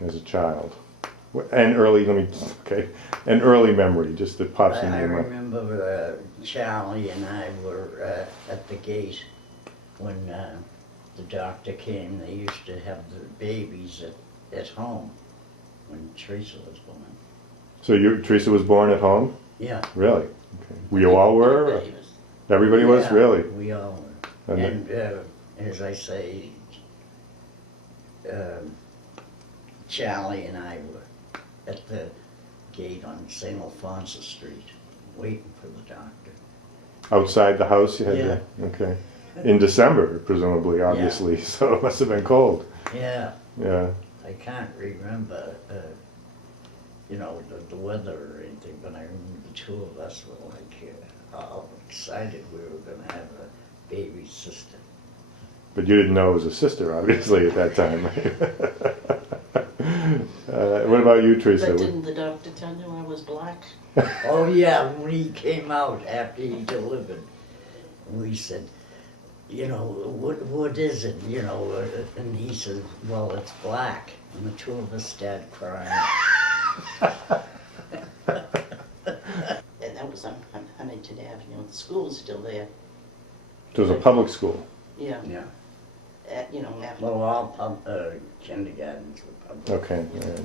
as a child? And early, an early memory, just that pops into I your mind. remember Charlie and I were at the gate when the doctor came. They used to have the babies at home when Theresa was born. So Teresa was born at home? Yeah. Really? Okay. We all were? Everybody was? Really? We all were. And as I say, Charlie and I were at the gate on St. Alphonsus Street, waiting for the doctor. Outside the house you had Yeah. Okay. In December, presumably, obviously, so it must have been cold. Yeah. Yeah. I can't remember, the weather or anything, but I remember the two of us were like all excited we were going to have a baby sister. But you didn't know it was a sister, obviously, at that time. What about you, Theresa? But didn't the doctor tell you I was black? Oh yeah, when he came out after he delivered, we said, what is it, and he said, well, it's black, and the two of us started crying. And that was on Huntington Avenue. The school was still there. It was a public school. Yeah. Yeah. After. Well, all kindergartens were public. Okay. Yeah.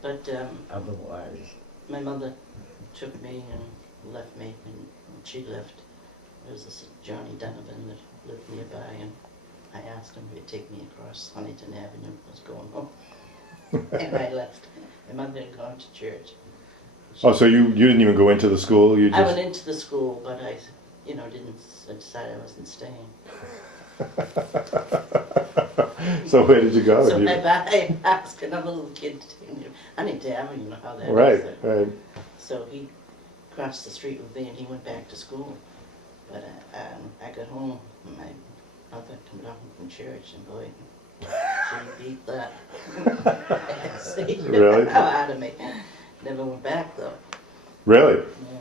But Otherwise, my mother took me and left me, and when she left, there was this Johnny Donovan that lived nearby, and I asked him if he'd take me across Huntington Avenue. I was going home. And I left. My mother had gone to church. Oh, so you didn't even go into the school? You just... I went into the school, but I decided I wasn't staying. So where did you go? So I asked another little kid to take me to Huntington Avenue, you know how that is. Right. So he crossed the street with me and he went back to school. But I got home and my mother came down from church and boy, she beat that. See, Really? out of me. Never went back though. Really? Yeah.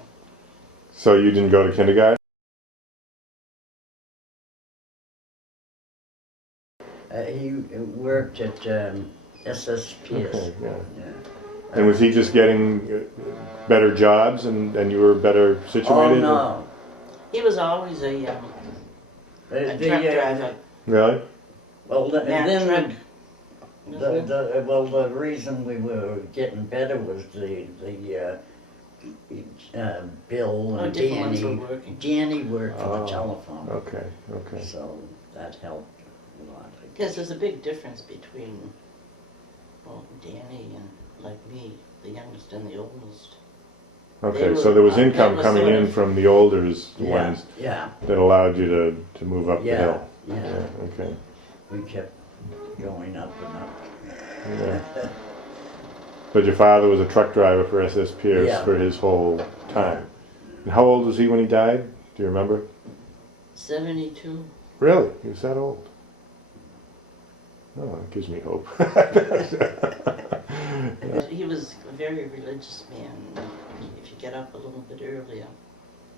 So you didn't go to kindergarten? he worked at SSPS. Okay, yeah. Yeah. And was he just getting better jobs and you were better situated? Oh, no. He was always a truck driver. Really? Well, then Truck. the reason we were getting better was the Bill and different ones Danny. were working. Danny worked for the Oh, telephone, Okay. so that helped a lot. Yes, there's a big difference between, Danny and like me, the youngest and the oldest. Okay, They so were- there was that income was coming sort in of- from the olders Yeah, ones yeah, that allowed you to move up the yeah, hill. yeah. Okay. We kept going up and up. Yeah. But your father was a truck driver for SS Pierce Yeah. for his whole time. And how old was he when he died? Do you remember? 72. Really? He was that old? Oh, that gives me hope. He was a very religious man. If you get up a little bit earlier,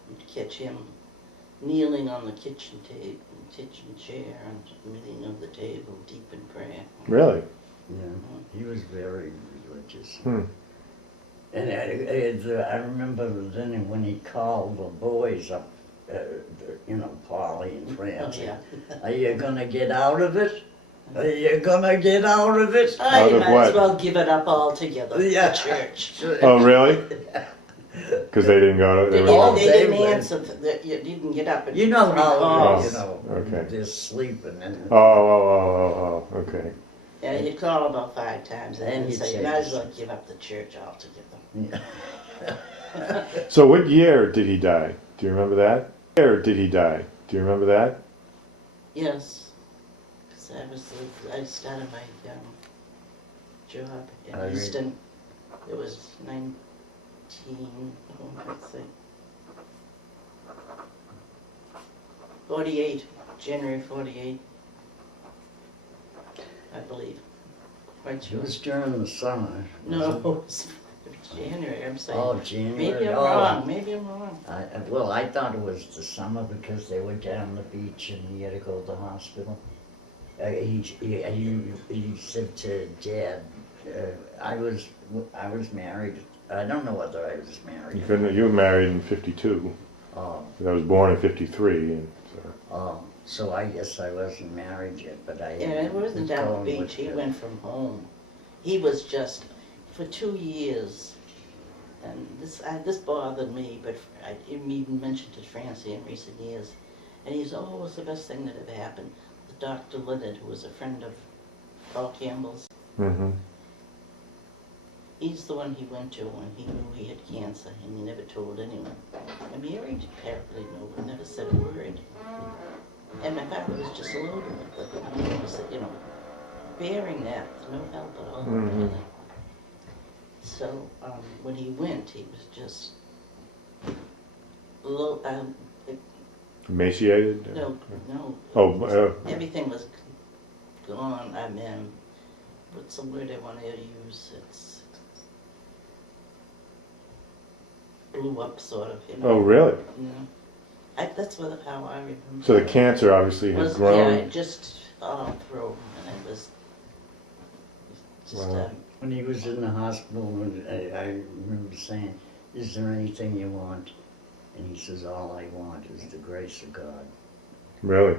you'd catch him kneeling on the kitchen chair and kneeling of the table, deep in prayer. Really? Yeah, he was very religious. Hmm. And I remember then when he called the boys up, Polly and Francie. Oh, yeah. Are you gonna get out of it? Are you gonna get out of it? Out You of might what? as well give it up altogether. Yeah. The church. Oh, really? Because they didn't go to... They, They didn't, were, they they didn't were- answer. That you didn't get up. You know how, calls. Okay. they're sleeping and. oh, okay. Yeah, you'd call about 5 times, and And then he'd say, say you might as this. well give up the church altogether. Yeah. So what year did he die? Do you remember that? Year did he die? Do you remember that? Yes, because I started my job I in read- Easton. It was 48, January 48, I believe. Quite It sure. was during the summer. No, wasn't it was January, I'm it? saying. Oh, January. Maybe I'm Oh, wrong, maybe I'm wrong. I thought it was the summer because they were down the beach and he had to go to the hospital. He said to Dad, I was married. I don't know whether I was married. You were married in 52. Oh, I was born in 53. And so. oh, so I guess I wasn't married yet, but I Yeah, it wasn't down going the beach, with he the- went from home. He was just, for 2 years, and this bothered me, but I even mentioned to Francie in recent years, and he's, oh, it was the best thing that ever happened. The Dr. Leonard, who was a friend of Paul Campbell's, Mm-hmm. he's the one he went to when he knew he had cancer, and he never told anyone. And Mary apparently knew, but never said a word. And my father was just loaded with it. I mean, it was, you know, bearing that with no help at all. Mhm. Really. So when he went, he was just low. Emaciated? No. Oh, Everything was gone. I mean, what's the word I want to use? It's blew up, sort of. You know? oh, really? You know? That's how I remember. So the it. cancer obviously has Was, grown. Yeah, just all through, and it was just. Wow. When he was in the hospital, I remember saying, "Is there anything you want?" And he says, "All I want is the grace of God." Really?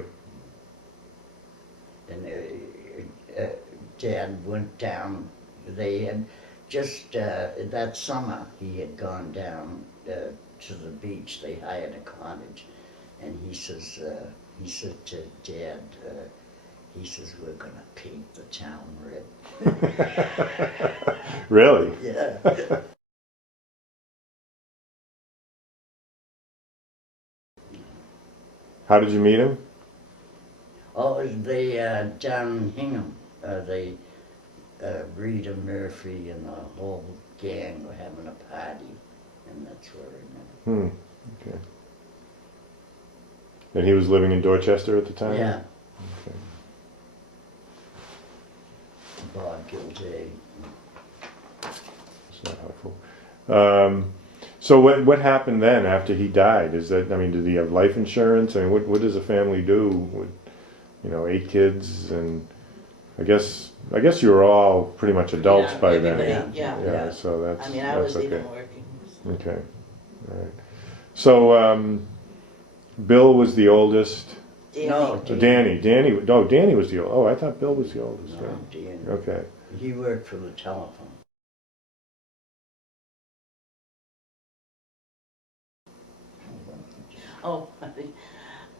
And Dad went down. They had just that summer he had gone down to the beach. They hired a cottage, and he said to Dad, he says, "We're gonna paint the town red." Really? Yeah. How did you meet him? Oh, they down in Hingham. They Rita Murphy and the whole gang were having a party, and that's where I met. Okay. And he was living in Dorchester at the time? Yeah, Okay. Bob Gilday. It's not helpful. So what happened then after he died? Did he have life insurance? I mean, what does a family do with, 8 kids? And I guess you were all pretty much adults Yeah, by everybody, then. yeah. Yeah. So that's I mean, I that's was okay. even working. Okay. All right. So Bill was the oldest. No, Danny was the oldest. Oh, I thought Bill was the oldest. No, Right? Dan. Okay. He worked for the telephone. Oh,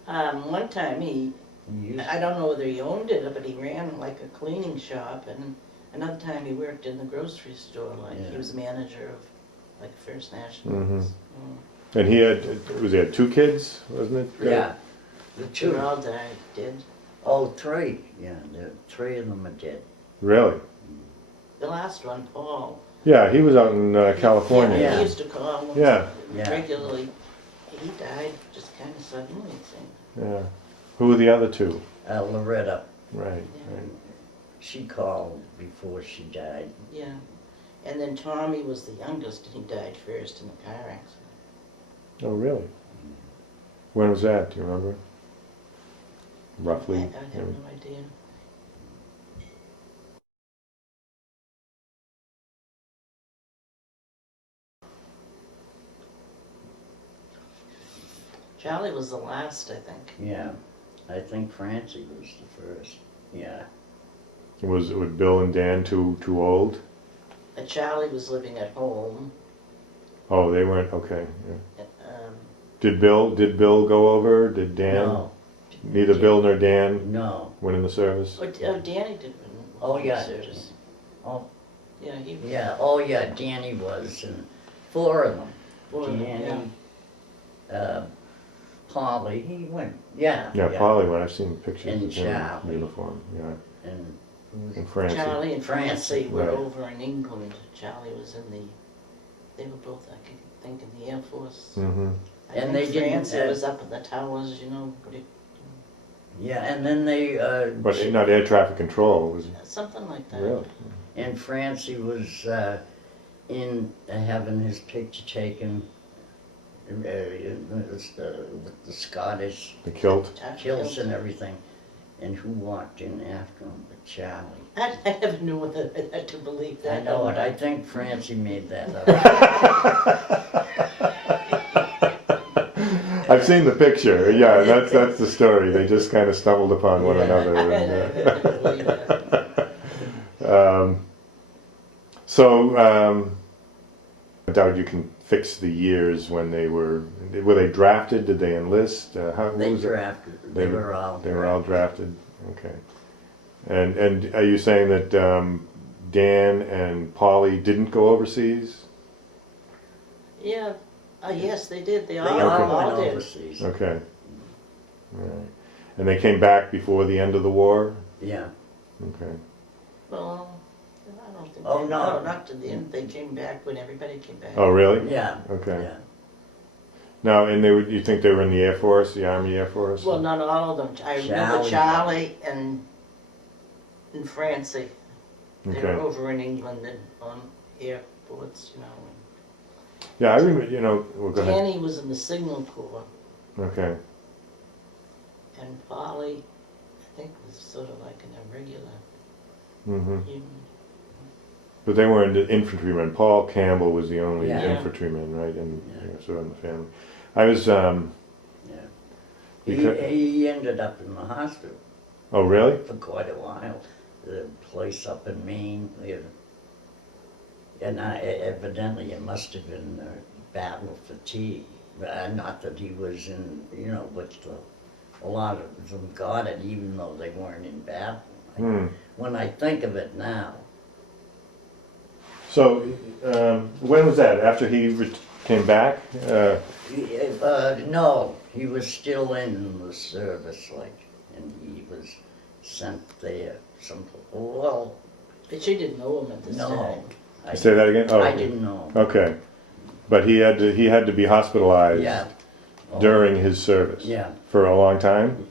one time He used I don't know whether he owned it, but he ran like a cleaning shop, and another time he worked in the grocery store, like Yeah. he was manager of like First National. Mhm. And he had 2 kids, wasn't it? Yeah, the Two two. all died, did. Oh, 3. Yeah, the 3 of them are dead. Really? The last one, Paul. Yeah, he was out in California. Yeah, Yeah. he used to call him Yeah. Yeah. regularly. He died just kind of suddenly, it seemed. Yeah. Who were the other 2? Loretta, Right. Yeah. Right. she called before she died. Yeah. And then Tommy was the youngest, and he died first in a car accident. Oh, really? When was that? Do you remember? Roughly. I have no idea. Charlie was the last, I think. Yeah, I think Francie was the first. Yeah. Was Bill and Dan too old? Charlie was living at home. Oh, they weren't. Okay. Yeah. Um, Did Bill go over? Did Dan? No, Neither Bill nor Dan no. went in the service. Danny did. Oh, yeah. Service. Oh, Yeah, he was. yeah. Oh, yeah. Danny was, and 4 of them. Four of them, Danny, Polly. He went. Yeah. Yeah, Polly went. I've seen pictures And of him in Charlie. uniform. Yeah, And and Francie. Charlie and Francie were Right. over in England. Charlie was in the. They were both, I think, in the Air Force. Mm-hmm. I And think they didn't, Francie was up in the towers, yeah, and then they. But not air traffic control. It was something like that. really. And Francie was in having his picture taken with the Scottish The kilt. kilts and everything. And who walked in after him but Charlie? I never knew whether I had to believe that. I know or it. not. I think Francie made that up. I've seen the picture. Yeah, that's the story. They just kind of stumbled upon one Yeah. another. I And, never believe that. I doubt you can fix the years when they were they drafted? Did they enlist? What They was it? drafted. They were all. They were all drafted. Okay. And are you saying that Dan and Polly didn't go overseas? Yeah. Yes, they did. They They all, Okay. all went did. overseas. Okay. All right. And they came back before the end of the war? Yeah. Okay. Well, I don't think. Oh, they, no. not to the end. They came back when everybody came back. Oh, really? Yeah. Okay. Yeah. Now, and you think they were in the Air Force, the Army Air Force? Well, not all of them. I remember Charlie and Francie. They Okay. were over in England and on airports, you know. Yeah, I remember, well, go ahead. Danny was in the Signal Corps, Okay. and Polly, I think, was sort of like an irregular hmm human. But they weren't infantrymen. Paul Campbell was the only Yeah. infantryman, right? And Yeah. sort of in the family. I was, Yeah. Because- He ended up in the hospital oh, really? for quite a while. The place up in Maine, and evidently it must have been battle fatigue. Not that he was in, but a lot of them got it even though they weren't in battle. Hmm. When I think of it now, So, when was that? After he came back? no, he was still in the service, and he was sent there. Well, But she didn't know him at this no. time. Say that again? Oh, I didn't know. okay. But he had to be hospitalized Yeah. during his service Yeah. for a long time?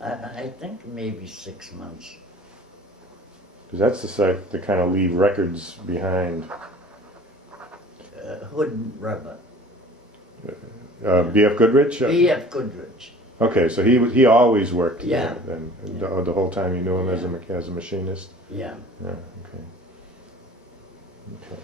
I think maybe 6 months. Because that's the site to kind of leave records behind. Hood Rubber. B.F. Goodrich? B.F. Goodrich. Okay, so he always worked Yeah. there then, the whole time you knew him Yeah. as a machinist? Yeah. Yeah, okay. Okay.